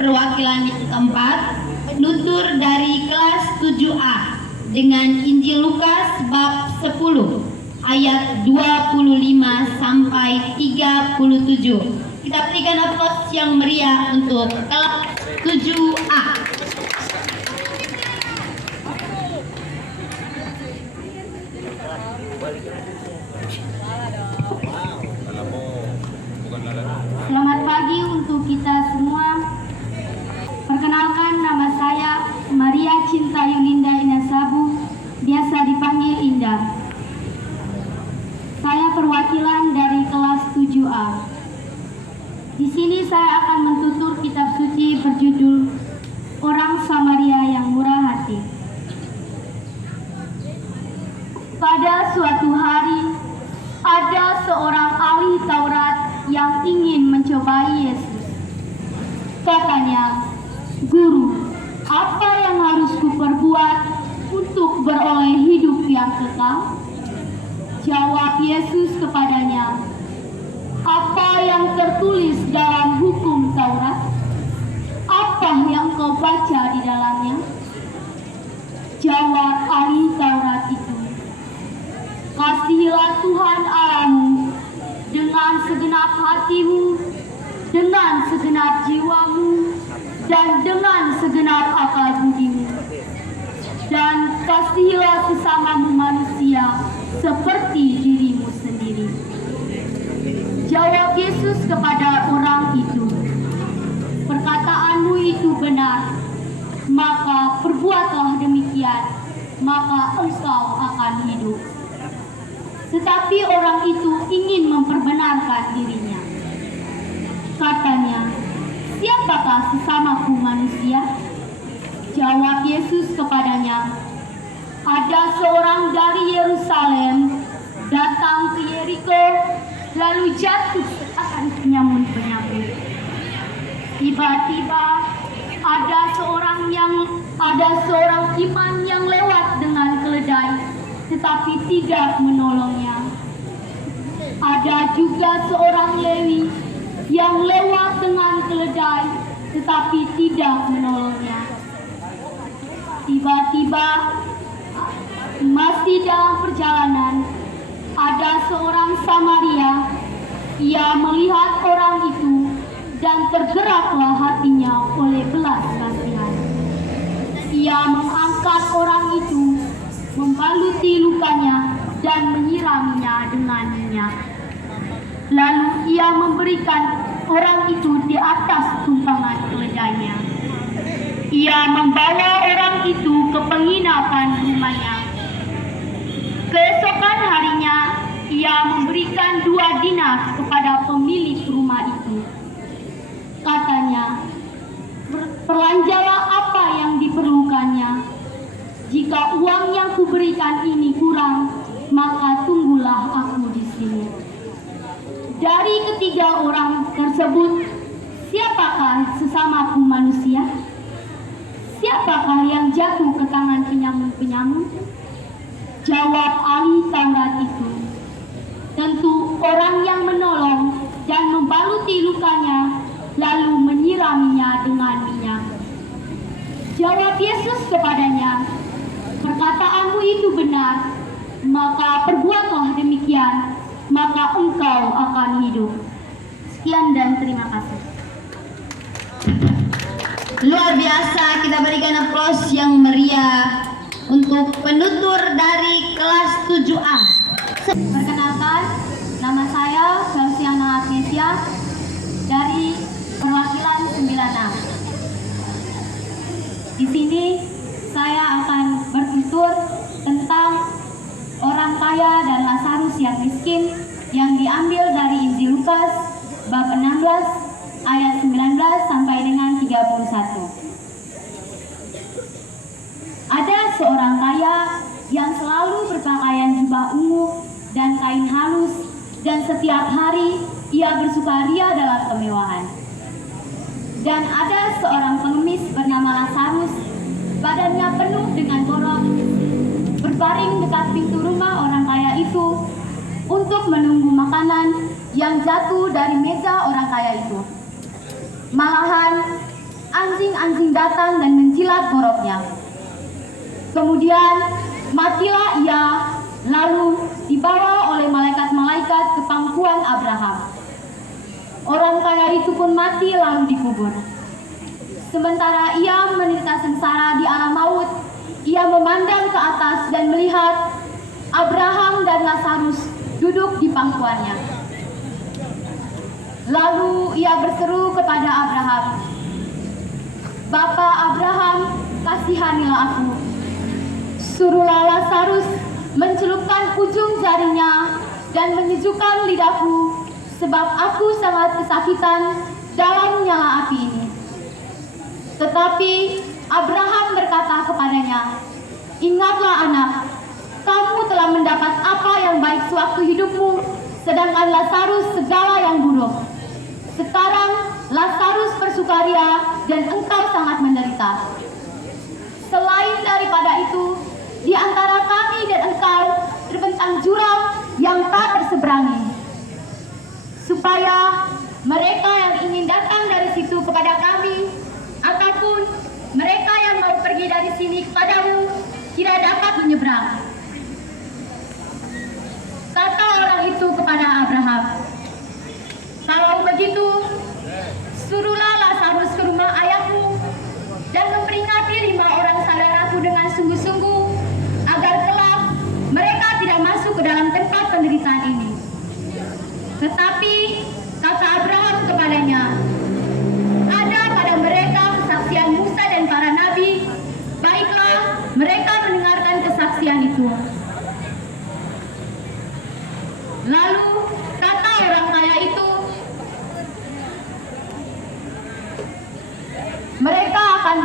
perwakilan yang keempat, penutur dari kelas 7A dengan Injil Lukas bab 10 ayat 25 sampai 37. Kita berikan aplaus yang meriah untuk kelas 7A. Selamat pagi untuk kita semua. Perkenalkan, nama saya Maria Cinta Yulinda Inasabu, biasa dipanggil Indah. Saya perwakilan dari kelas 7A. Di sini saya akan mentutur kitab suci berjudul Orang Samaria yang Murah Hati. Pada suatu hari, ada seorang ahli Taurat yang ingin mencobai Yesus. Katanya, "Guru, apa yang harus kuperbuat untuk beroleh hidup yang kekal?" Jawab Yesus kepadanya, "Apa yang tertulis dalam hukum Taurat? Apa yang kau baca di dalamnya?" Jawab ahli Taurat itu, "Kasihilah Tuhan Allahmu dengan segenap hatimu, dengan segenap jiwamu, dan dengan segenap akal budimu. Dan kasihilah sesamamu manusia seperti dirimu sendiri." Jawab Yesus kepada orang itu, "Perkataanmu itu benar, maka perbuatlah demikian, maka engkau akan hidup." Tetapi orang itu ingin memperbenarkan dirinya. Katanya, "Siapakah sesamaku manusia?" Jawab Yesus kepadanya, "Ada seorang dari Yerusalem datang ke Yeriko, lalu jatuh akan penyamun-penyamun. Tiba-tiba ada seorang iman yang lewat dengan keledai, tetapi tidak menolongnya. Ada juga seorang Lewi yang lewat dengan keledai, tetapi tidak menolongnya. Tiba-tiba, masih dalam perjalanan, ada seorang Samaria. Ia melihat orang itu dan tergeraklah hatinya oleh belas kasihan. Ia mengangkat orang itu, membaluti lukanya, dan menyiraminya dengan minyak. Lalu ia memberikan orang itu di atas tumpangan keledainya. Ia membawa orang itu ke penginapan rumahnya. Keesokan harinya, ia memberikan 2 dinar kepada pemilik rumah itu. Katanya, "Perlanjalah apa yang diperlukannya. Jika uang yang kuberikan ini kurang, maka tunggulah aku di sini." Dari ketiga orang tersebut, siapakah sesamaku manusia? Siapakah yang jatuh ke tangan penyamun-penyamun? Jawab ahli Taurat itu, "Tentu orang yang menolong dan membaluti lukanya, lalu menyiraminya dengan minyak." Jawab Yesus kepadanya, "Perkataanmu itu benar, maka perbuatlah demikian, maka engkau akan hidup." Sekian dan terima kasih. Luar biasa, kita berikan aplaus yang meriah untuk penutur dari kelas 7A. Perkenalkan, nama saya Felsiana Agnesia dari perwakilan 9A. Di sini saya akan bertutur tentang orang kaya dan Lazarus yang miskin yang diambil dari Injil Lukas bab 16 ayat 19 sampai dengan 31. Ada seorang kaya yang selalu berpakaian jubah ungu dan kain halus, dan setiap hari ia bersukaria dalam kemewahan. Dan ada seorang pengemis bernama Lazarus, badannya penuh dengan borok, berbaring dekat pintu rumah orang kaya itu untuk menunggu makanan yang jatuh dari meja orang kaya itu. Malahan anjing-anjing datang dan menjilat boroknya. Kemudian matilah ia, lalu dibawa oleh malaikat-malaikat ke pangkuan Abraham. Orang kaya itu pun mati lalu dikubur. Sementara ia menderita sengsara di alam maut, ia memandang ke atas dan melihat Abraham dan Lazarus duduk di pangkuannya. Lalu ia berseru kepada Abraham, "Bapa Abraham, kasihanilah aku. Suruhlah Lazarus mencelupkan ujung jarinya dan menyejukkan lidahku, sebab aku sangat kesakitan dalam nyala api ini." Tetapi Abraham berkata kepadanya, "Ingatlah anak, kamu telah mendapat apa yang baik sewaktu hidupmu, sedangkan Lazarus segala yang buruk. Sekarang Lazarus bersukaria dan engkau sangat menderita. Selain daripada itu, di antara kami dan engkau terbentang jurang yang tak terseberangi, supaya mereka yang ingin datang dari situ kepada kami, ataupun mereka yang mau pergi dari sini kepadamu, tidak dapat menyeberang." Kata orang itu kepada Abraham, "Kalau begitu, suruhlah Lazarus ke rumah ayahmu dan memperingati 5 orang saudaraku dengan sungguh-sungguh, agar kelak mereka tidak masuk ke dalam tempat penderitaan ini." Tetapi kata Abraham kepadanya, "Ada pada mereka kesaksian Musa dan para nabi, baiklah mereka mendengarkan kesaksian itu." Lalu kata orang kaya itu, Mereka akan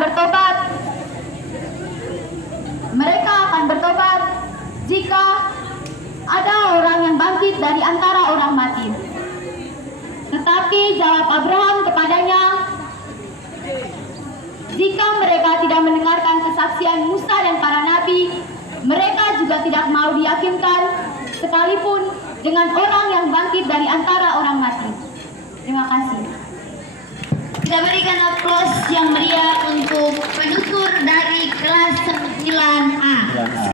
bertobat jika ada orang yang bangkit dari antara orang mati. Tetapi jawab Abraham kepadanya, "Jika mereka tidak mendengarkan kesaksian Musa dan para nabi, mereka juga tidak mau diyakinkan, sekalipun dengan orang yang bangkit dari antara orang mati." Terima kasih. Kita berikan aplaus yang meriah untuk penutur dari kelas 9A.